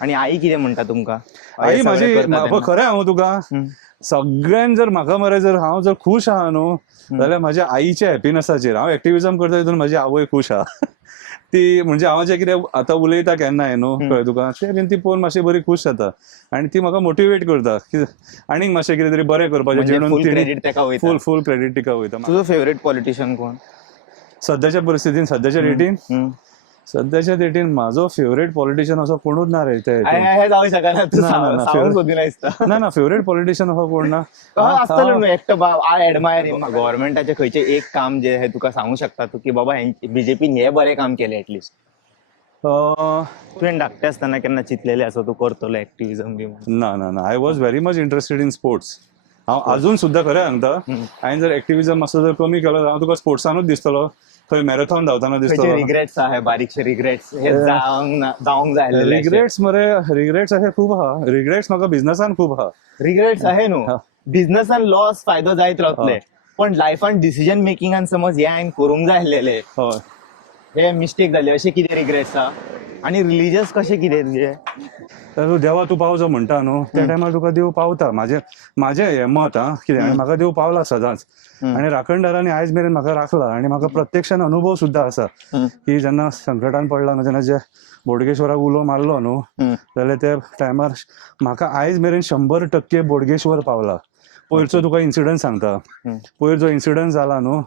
आणि आई कितें म्हणटा तुमकां? आई माझी खरें हांव तुका सगळ्यान जर म्हाका मरे जर हांव जर खुश आहा न्हू जाल्यार म्हाज्या आईच्या हॅपिनसाचेर. हांव एक्टिव्हिजम करता तितून म्हाजी आवय खुश आहा. ती म्हणजे हांव जें कितें आतां उलयता केन्नाय न्हू कळ्ळें तुका, तें बीन ती पळोवन मातशी बरी खुश जाता आनी ती म्हाका मोटिवेट करता की आनीक मातशें कितें तरी बरें करपाचें जिणून. फुल क्रेडिट तेका वयता. फूल क्रेडिट तिका वयता. तुजो फेवरेट पॉलिटिशियन कोण? सद्याच्या परिस्थितीन सद्याच्या डेटीन म्हाजो फेवरेट पॉलिटिशियन असो कोणूच ना रे. हे जावं शकना, तू सांगूंक सोदिना दिसता. ना फेवरेट पॉलिटिशियन असो कोण ना. आसतलो न्हू एकटो आय एडमायर हिम. गव्हर्नमेंटाचें खंयचें एक काम जे हे तुका सांगू शकता तू की बाबा बीजेपीन हे बरें काम केलें एटलिस्ट? तुवें धाकटें आसतना केन्ना चिंतलेलें असो तू करतलो एक्टिव्हिजम बी म्हणून? ना I was very much interested in sports. हांव अजून सुद्धा खरें सांगता, हांवें जर एक्टिव्हिजम मातसो जर कमी केलो हांव तुका स्पोर्ट्सानूच दिसतलो, खंय मॅरेथॉन धांवताना दिसतलो. रिग्रेट्स आहे बारीकशे रिग्रेट्स हे जावंक जाय? रिग्रेट्स अशे खूब आहा. रिग्रेट्स म्हाका बिझनसान खूब आहा. रिग्रेट्स आहे न्हू. बिझनसान लॉस फायदो जायत रावतले, पण लायफान डिसिजन मेकिंगान समज हे हांवें करूंक जाय आसलेले, हे मिस्टेक जाले, अशे कितें रिग्रेट्स आहा? आणि रिलिजियस कशें कितें तुजें? देवा तूं पावचो म्हणटा न्हू, त्या टायमार तुका देव पावता. म्हाजें हें मत हा कितें, आनी म्हाका देव पावला सदांच. आनी राखणदारांनी आयज मेरेन म्हाका राखला आनी म्हाका प्रत्यक्षान अनुभव सुद्धा आसा की जेन्ना संकटान पडला न्हू, जेन्ना जे बोडगेश्वराक उलो मारलो न्हू जाल्यार त्या टायमार म्हाका आयज मेरेन 100% बोडगेश्वर पावला. पयरचो तुका इन्सिडंट सांगता. पयर जो इन्सिडंट जाला न्हू